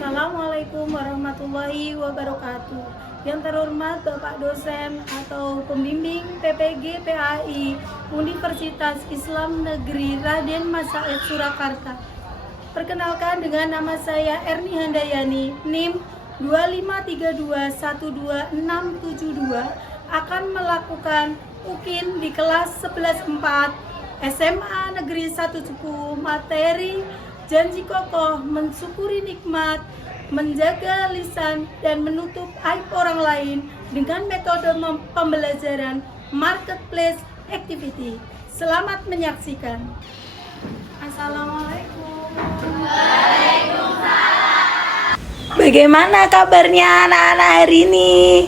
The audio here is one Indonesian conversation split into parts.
Assalamualaikum warahmatullahi wabarakatuh. Yang terhormat Bapak dosen atau pembimbing PPG PAI Universitas Islam Negeri Raden Masaid Surakarta. Perkenalkan dengan nama saya Erni Handayani, NIM 253212672, akan melakukan UKIN di kelas 11/4 SMA Negeri 1 Cepu, materi janji kokoh, mensyukuri nikmat, menjaga lisan, dan menutup aib orang lain dengan metode pembelajaran marketplace activity. Selamat menyaksikan. Assalamualaikum. Waalaikumsalam. Bagaimana kabarnya anak-anak hari ini?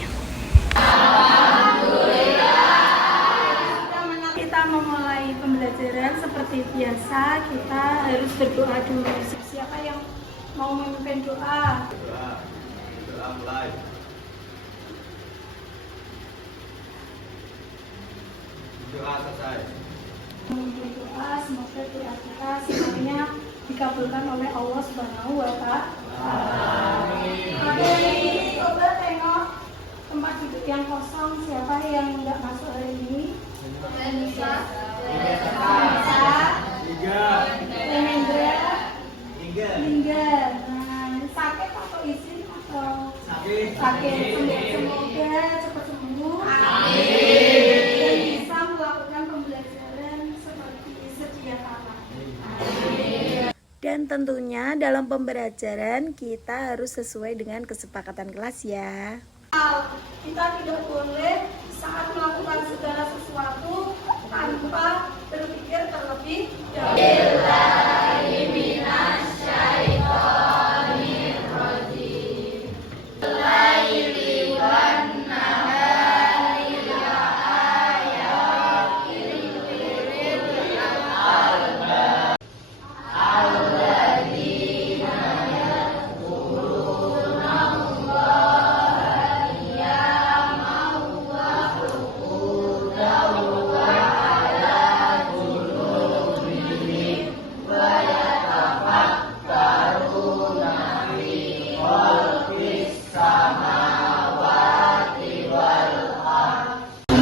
Kita memulai pembelajaran seperti biasa, kita harus berdoa dulu. Siapa yang mau memimpin doa? Doa mulai. Doa selesai. Berdoa semoga doa kita semuanya dikabulkan oleh Allah Subhanahu wa Ta'ala. Amin. Coba tengok tempat duduk yang kosong, siapa yang nggak masuk hari ini? Anissa, Lingga. Nah, sakit atau izin atau sakit? Semoga cepat sembuh. Amin. Dan bisa melakukan pembelajaran seperti sedia kala. Dan tentunya dalam pembelajaran kita harus sesuai dengan kesepakatan kelas ya. Kita tidak boleh saat melakukan segala sesuatu tanpa berpikir terlebih dahulu.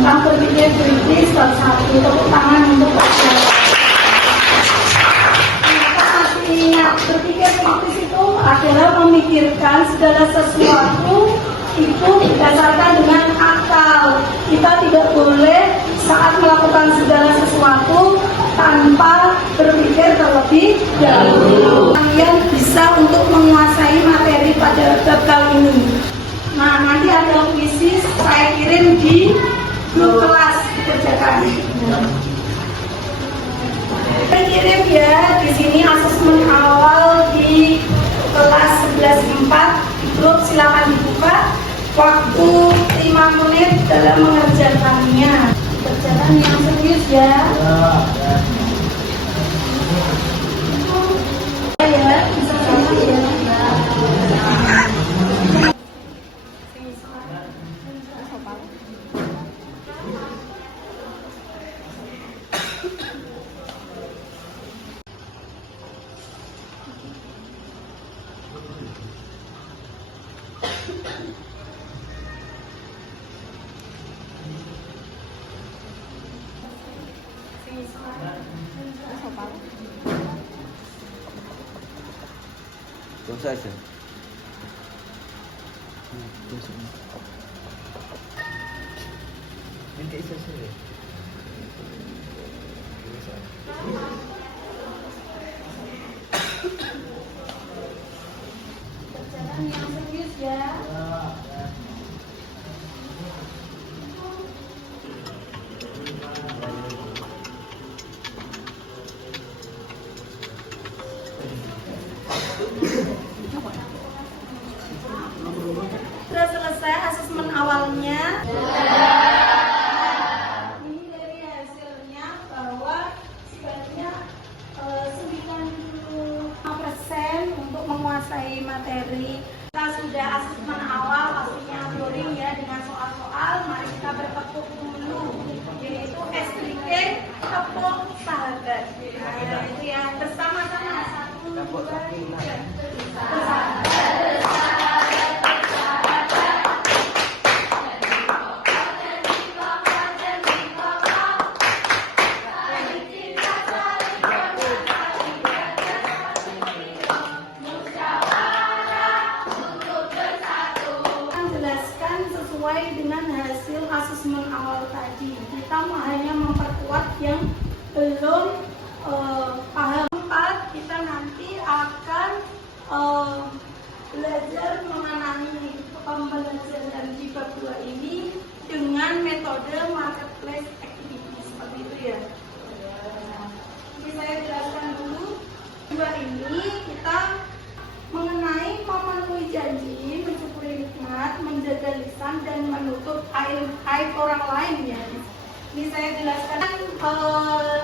Tentang berpikir kritis, bab 1, tepuk tangan untuk pelajaran. Kita masih ingat, berpikir kritis itu adalah memikirkan segala sesuatu itu berdasarkan dengan akal. Kita tidak boleh saat melakukan segala sesuatu tanpa berpikir terlebih dahulu. Kalian bisa untuk menguasai materi pada bab kali ini. Nah, nanti ada kuisis saya kirim di grup kelas dikerjakan. Saya kirim ya, di sini asesmen awal di kelas 11/4 di grup, silakan dibuka. Waktu 5 menit dalam mengerjakannya. Kerjakan yang serius ya. Ya, bisa sama ya. Selesai sih. Ini selesai. Kerjakan yang serius ya. Sudah selesai asesmen awalnya. Ini dari hasilnya bahwa sebenarnya 95% untuk menguasai materi. Kita sudah asesmen awal, pastinya teori ya dengan soal-soal. Mari kita bertepuk dulu, yaitu SPK tepuk sahabat. Nah, itu ya bersama-sama 1, 2, 3. Sahabat. hanya memperkuat yang belum paham. Kita nanti akan belajar mengenai pembelajaran di bab 2 ini dengan metode marketplace activity seperti itu ya. Jadi saya jelaskan dulu. Dua ini kita mengenai memenuhi janji, mensyukuri nikmat, menjaga lisan dan menutup aib orang lain ya. Ini saya jelaskan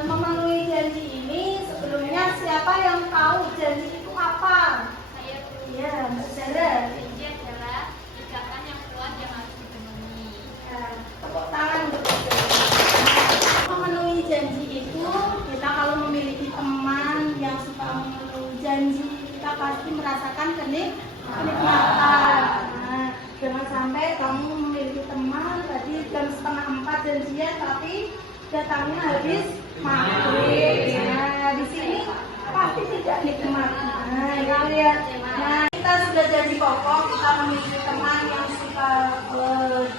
memenuhi janji ini. Sebelumnya siapa yang tahu janji itu apa? Saya Iya, Mbak Zara. janji adalah ikatan yang kuat yang harus dipenuhi. Ya, tepuk tangan untuk Mbak Zara. Memenuhi janji itu, kita kalau memiliki teman yang suka memenuhi janji, kita pasti merasakan kenikmatan. Nah, jangan sampai kamu memiliki teman tadi jam 3:30 janjian tapi datangnya habis maghrib. Nah, di sini pasti tidak nikmat. Nah, itu ya. Nah, kita sudah janji pokok, kita memiliki teman yang suka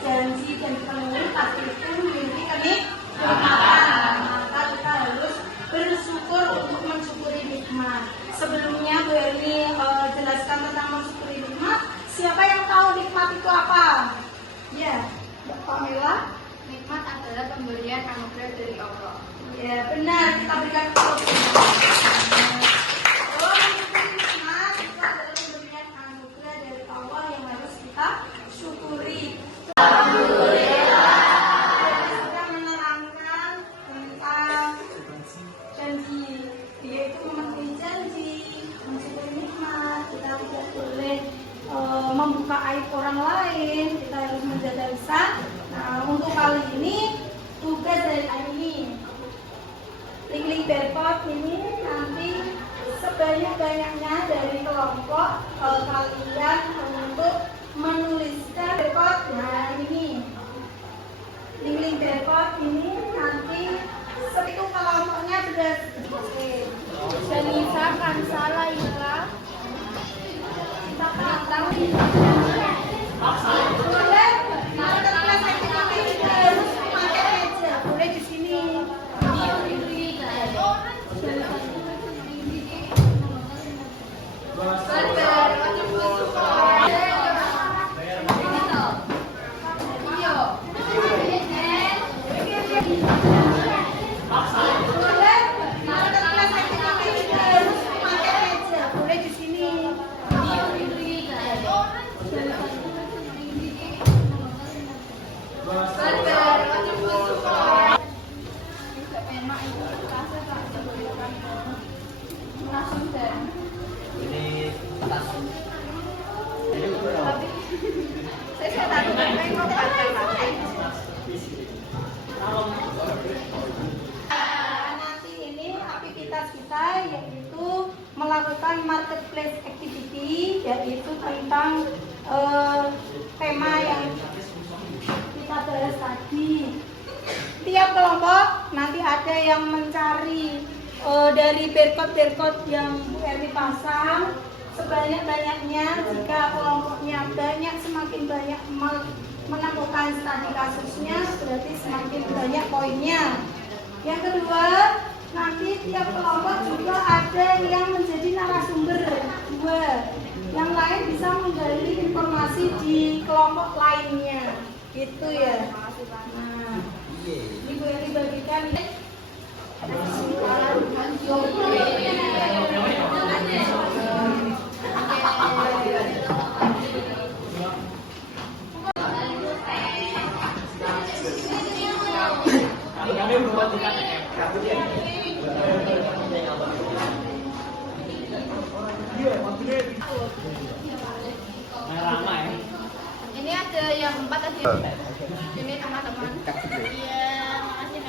janji dan dipenuhi, pasti itu memiliki kenikmatan. Maka kita harus bersyukur untuk mensyukuri nikmat. Sebelumnya Bu Erni jelaskan tentang mensyukuri nikmat. Siapa yang tahu nikmat itu apa? Ya, Mbak Pamela. Nikmat adalah pemberian anugerah dari Allah. Ya, benar. Kita berikan oh, mensyukuri nikmat itu adalah pemberian anugerah dari Allah yang harus kita syukuri. Alhamdulillah. Kita menerangkan tentang janji, yaitu memenuhi janji, mensyukuri nikmat. Kita tidak boleh membuka aib orang lain. Kita harus menjaga lisan. Nah, untuk kali ini tugas dari hari ini link berpot ini nanti sebanyak-banyaknya dari kelompok kalian untuk menuliskan berpot. Nah, ini link berpot ini nanti itu kelompoknya sudah Janisa, Kansa, Laila, kita tahu boleh marketplace activity harus pakai meja, boleh di sini. Boleh marketplace activity harus pakai meja, boleh di sini. Ini tas. Ini Nanti ini aktivitas kita yaitu melakukan marketplace activity, yaitu tentang tema yang kita bahas tadi. Tiap kelompok nanti ada yang mencari dari berkot-berkot yang Bu Erni pasang sebanyak-banyaknya. Jika kelompoknya banyak, semakin banyak menemukan studi kasusnya, berarti semakin banyak poinnya. Yang kedua, nanti tiap kelompok juga ada yang menjadi narasumber dua. Yang lain bisa menggali informasi di kelompok lainnya, gitu ya. Nah, ini Bu Erni bagikan. Ini ada yang 4 tadi. Ini teman-teman. Iya, makasih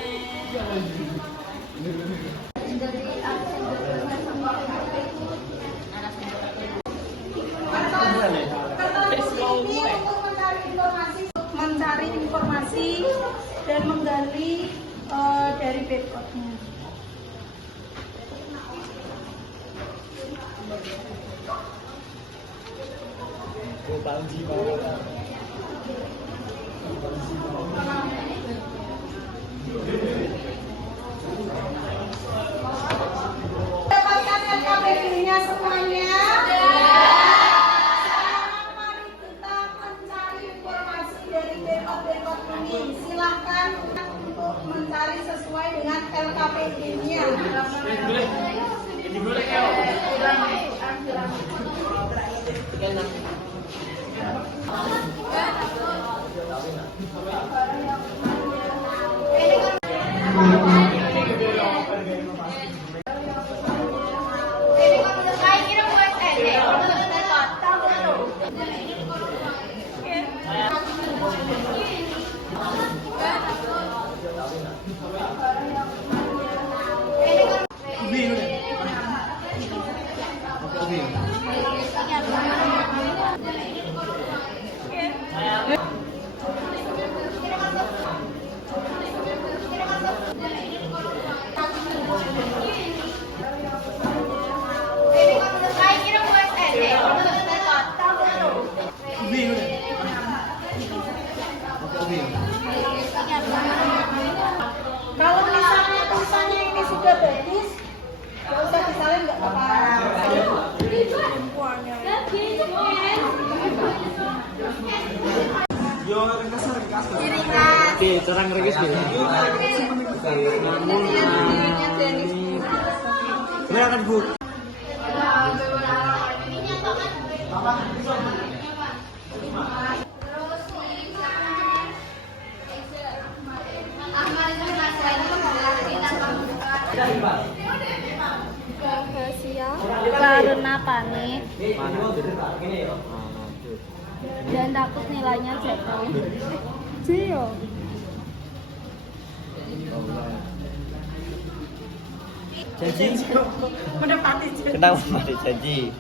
Ini untuk mencari informasi dan menggali dari berikutnya. Ini semuanya? Sekarang mari kita mencari informasi dari berikut ini. Silahkan untuk mencari sesuai dengan LKPD-nya. Kalau misalnya tulisannya ini sudah bagus, ya udah disalin nggak apa-apa. Oke, terang regis gitu. Berangkat Bu. Rahasia karena panik dan takut nilainya jatuh. Cio. Janji. Kenapa mati janji?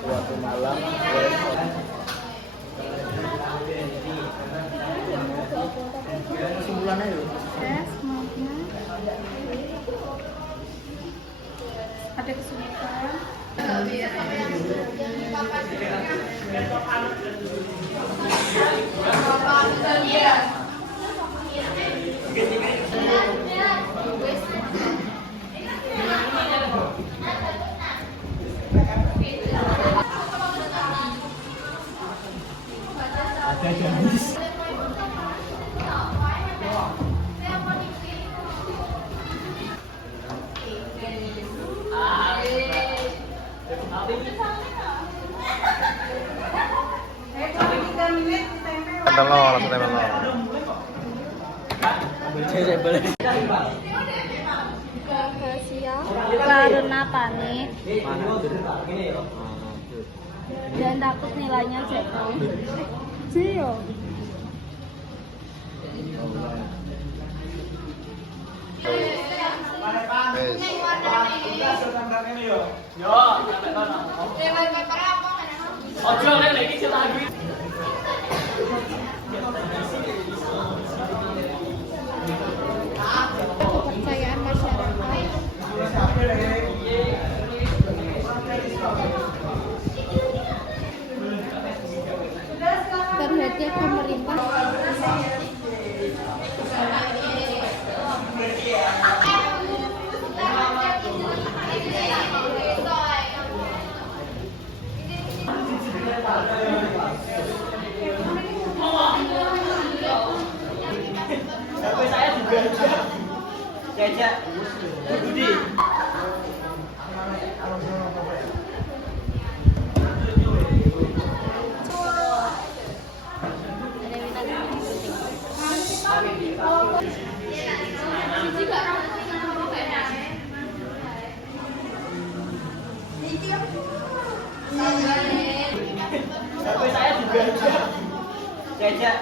Suatu malam kesimpulannya yuk. Ada kesulitan. Ada janji. Tempel lo, langsung tempel lo. Rahasia karena panik dan takut nilainya jatuh. Cio. Kepercayaan masyarakat terhadap pemerintah. Sampai saya juga jajak Budi. juga aja. Caca,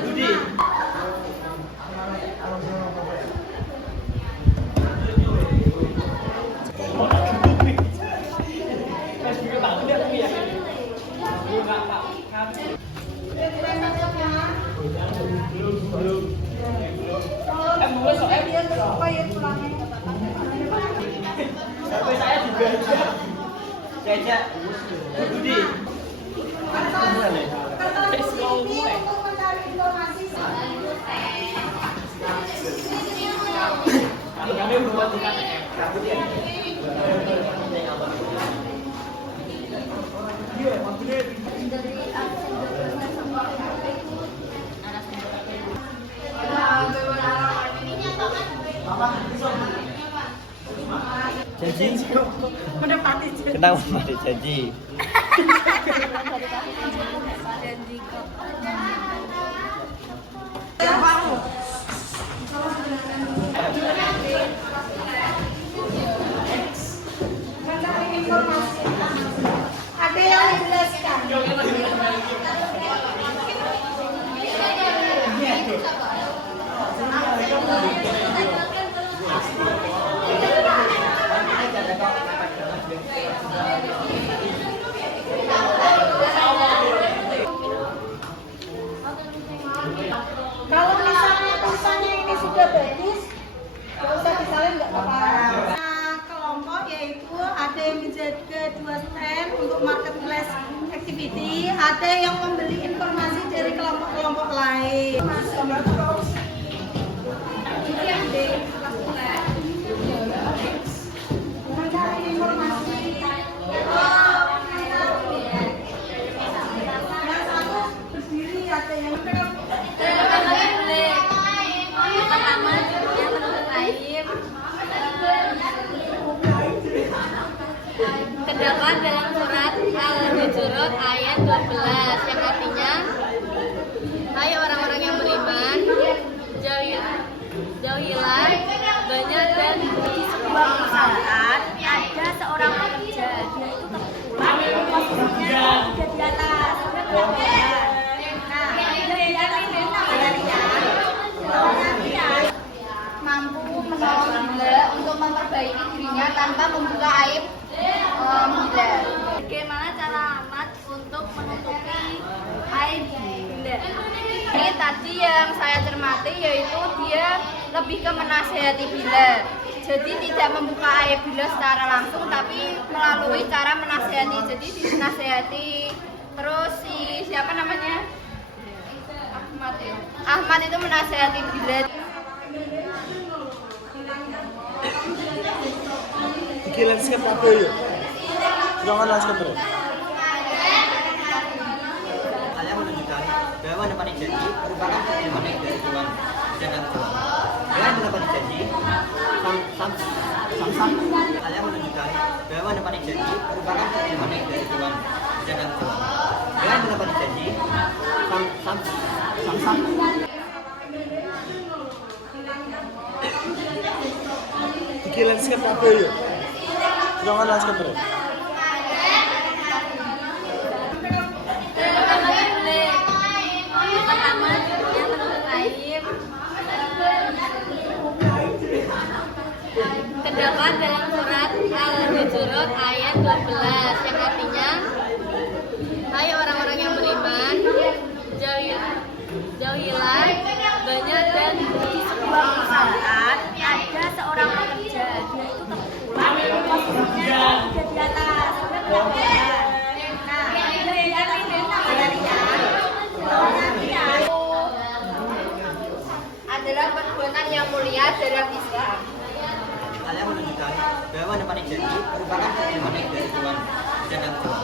Budi. Mas juga Pak udah tapi ya. Enggak Pak. Belum. Mulai soalnya sampai saya juga aja. Caca, Budi. Kami membuat KTM. Janji. Kenapa mati janji? Mencari informasi. Ada yang dijelaskan. Kalau misalnya tulisannya ini sudah bagus, nggak usah disalin, nggak apa-apa. Nah, kelompok yaitu ada yang menjaga 2 stand untuk marketplace activity, ada yang membeli informasi dari kelompok-kelompok lain. Mencari informasi. Yang satu berdiri, ada yang Terdapat dalam surat Al-Hujurat ayat 12 yang artinya, hai orang-orang yang beriman, jauhilah banyak dan di sebuah perusahaan ada seorang pekerja, dia itu kebetulan posisinya tidak di atas, dia berapa. Nah, dia mampu menolong gila untuk memperbaiki dirinya tanpa membuka aib gila. Bagaimana cara Ahmad untuk menutupi aib gila? Ini tadi yang saya cermati yaitu dia lebih ke menasehati Bila. Jadi tidak membuka aib Bila secara langsung tapi melalui cara menasehati. Jadi dinasehati. Terus siapa namanya? Ahmad itu menasehati Bila. Landscape apa yuk? Jangan landscape bro. Kalian menunjukkan bahwa menepati janji merupakan perjuangan dari Tuhan dan Tuhan. Kalian menepati janji, kalian menunjukkan bahwa menepati janji merupakan perjuangan dari Tuhan dan Tuhan. Kalian menepati janji, landscape apa yuk? Jangan landscape bro. Terdapat dalam surat Al-Hujurat ayat 12 yang artinya, hai orang-orang yang beriman, jauhilah banyak dan di sebuah perusahaan ada seorang pekerja, dia itu kebetulan posisinya tidak di atas, dia berapa. Adalah perbuatan yang mulia dalam Islam. Kalian menunjukkan bahwa menepati janji merupakan perjuangan dari Tuhan dan Tuhan.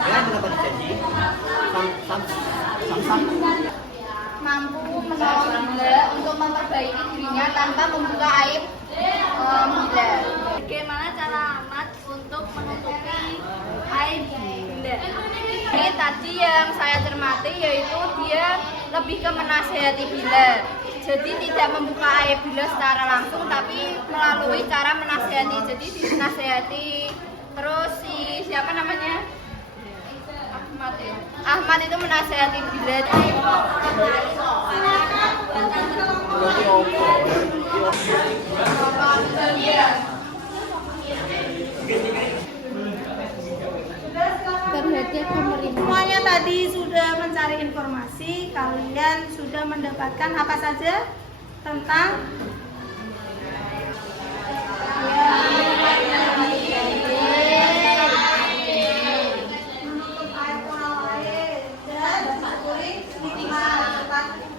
Kalian menepati janji, mampu menolong gila untuk memperbaiki dirinya tanpa membuka aib gila. Bagaimana cara Ahmad untuk menutupi aib gila? Ini tadi yang saya cermati yaitu dia lebih ke menasehati Bila. Jadi tidak membuka aib Bila secara langsung tapi melalui cara menasehati. Jadi dinasehati. Terus siapa namanya? Ahmad ya. Ahmad itu menasehati Bilal. Semuanya tadi sudah mencari informasi, kalian sudah mendapatkan apa saja tentang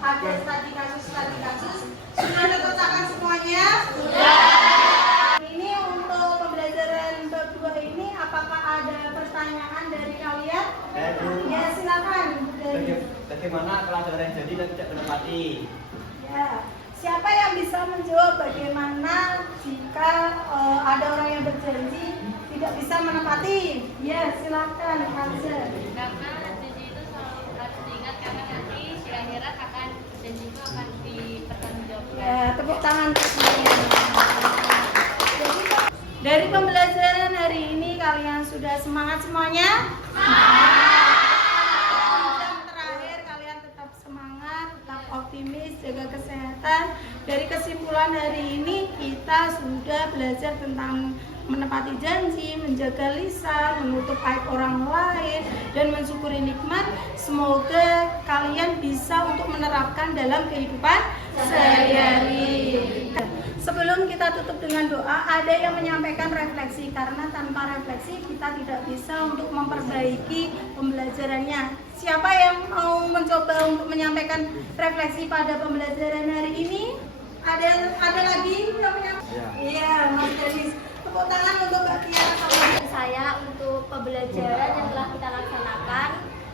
ada studi kasus sudah dipecahkan semuanya? Sudah. Ini untuk pembelajaran bab 2 ini apakah ada pertanyaan dari kalian? Ya silakan. Bagaimana kalau ada orang janji dan tidak menepati? Ya, siapa yang bisa menjawab bagaimana jika ada orang yang berjanji tidak bisa menepati? Ya silakan, Hamzah. Karena janji itu selalu harus diingat karena nanti di akhirat akan janji itu akan dipertanggungjawabkan. Ya, tepuk tangan untuk semuanya. Jadi, dari pembelajaran hari ini kalian sudah semangat semuanya? Jam terakhir kalian tetap semangat, tetap optimis, jaga kesehatan. Dari kesimpulan hari ini kita sudah belajar tentang menepati janji, menjaga lisan, menutup aib orang lain, dan mensyukuri nikmat. Semoga kalian bisa untuk menerapkan dalam kehidupan sehari-hari. Sebelum kita tutup dengan doa, ada yang menyampaikan refleksi, karena tanpa refleksi kita tidak bisa untuk memperbaiki pembelajarannya. Siapa yang mau mencoba untuk menyampaikan refleksi pada pembelajaran hari ini? Ada lagi yang menyampaikan? Iya, Mas Denis. Tepuk tangan untuk Mbak Tiara. Saya untuk pembelajaran yang telah kita laksanakan,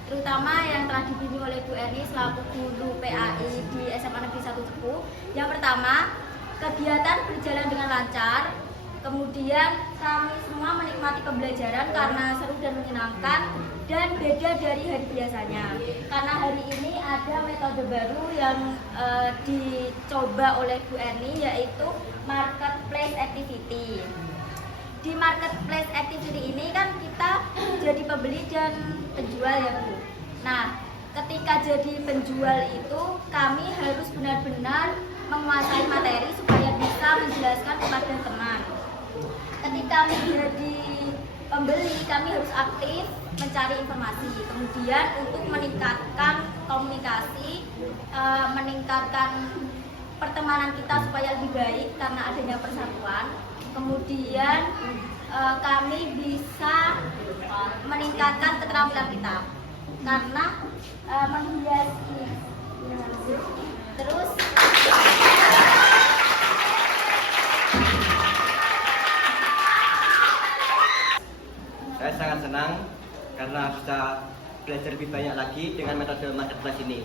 terutama yang telah dibimbing oleh Bu Erni selaku guru PAI di SMA Negeri 1 Cepu. Yang pertama, kegiatan berjalan dengan lancar. Kemudian kami semua menikmati pembelajaran karena seru dan menyenangkan dan beda dari hari biasanya. Karena hari ini ada metode baru yang dicoba oleh Bu Erni, yaitu marketplace activity. Di marketplace activity ini kan kita jadi pembeli dan penjual ya Bu. Nah, ketika jadi penjual itu kami harus benar-benar menguasai materi supaya bisa menjelaskan kepada teman. Ketika menjadi pembeli kami harus aktif mencari informasi. Kemudian untuk meningkatkan komunikasi, meningkatkan pertemanan kita supaya lebih baik karena adanya persatuan. Kemudian kami bisa meningkatkan keterampilan kita karena menghiasi. Terus saya sangat senang karena bisa belajar lebih banyak lagi dengan metode marketplace ini.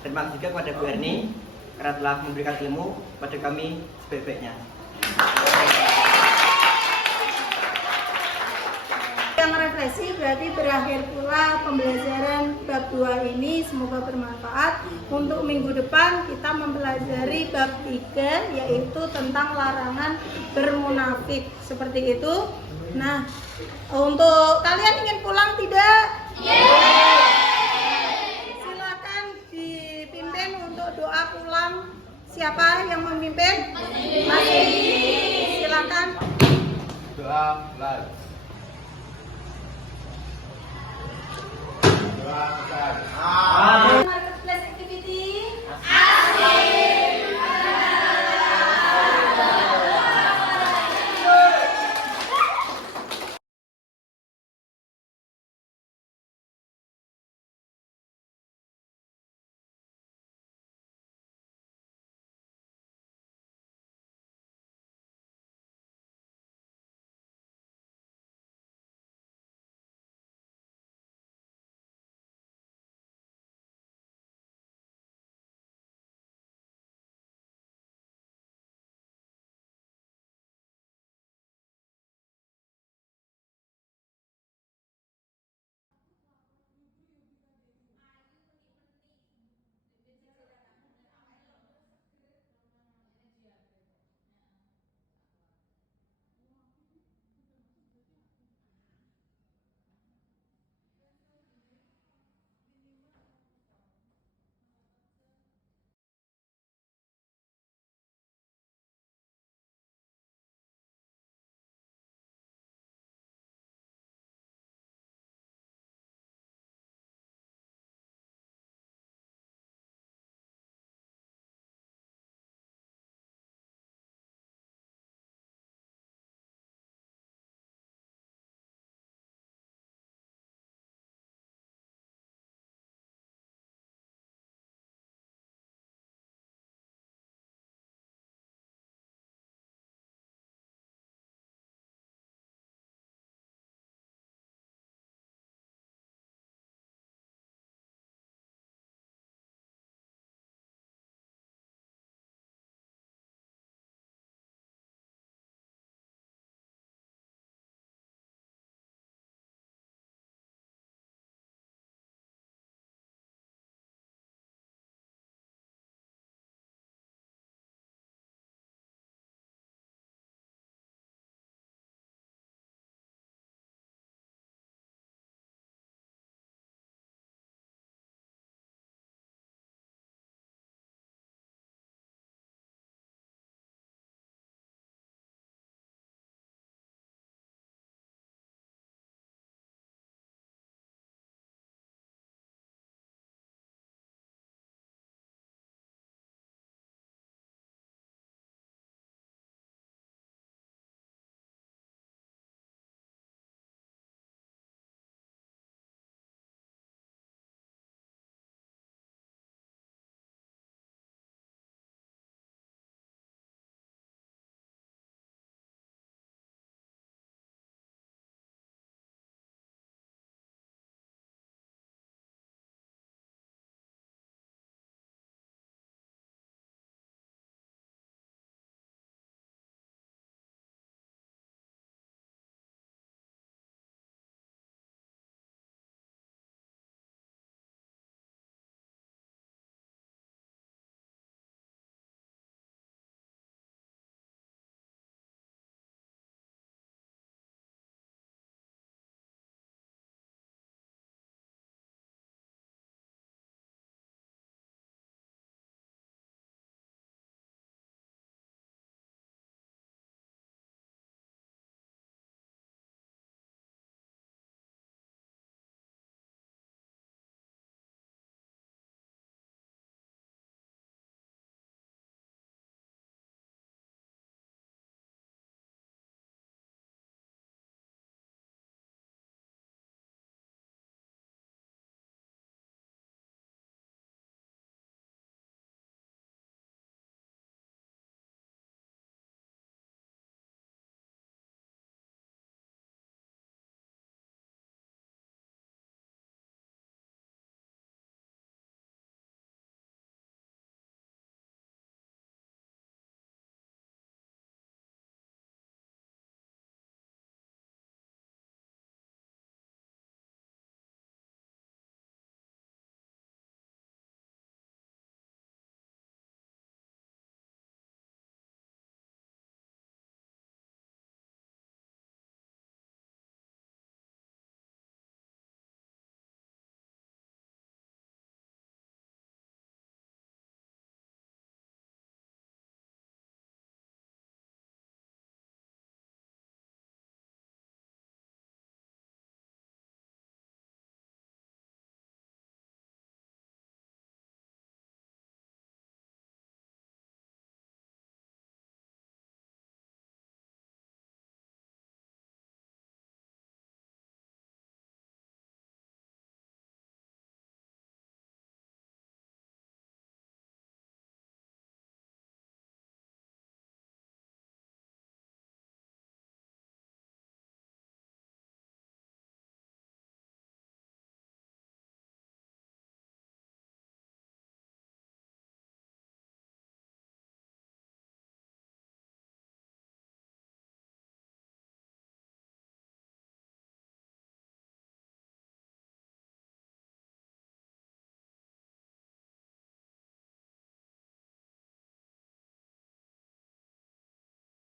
Terima kasih juga kepada Bu Erni karena telah memberikan ilmu pada kami sebaik-baiknya. Yang refleksi berarti berakhir pula pembelajaran bab 2 ini. Semoga bermanfaat. Untuk minggu depan kita mempelajari bab 3 yaitu tentang larangan bermunafik. Seperti itu. Nah, untuk kalian ingin pulang tidak? Silakan dipimpin untuk doa pulang. Siapa yang memimpin? Masih. Silakan. Doa live. Marketplace activity. Asik.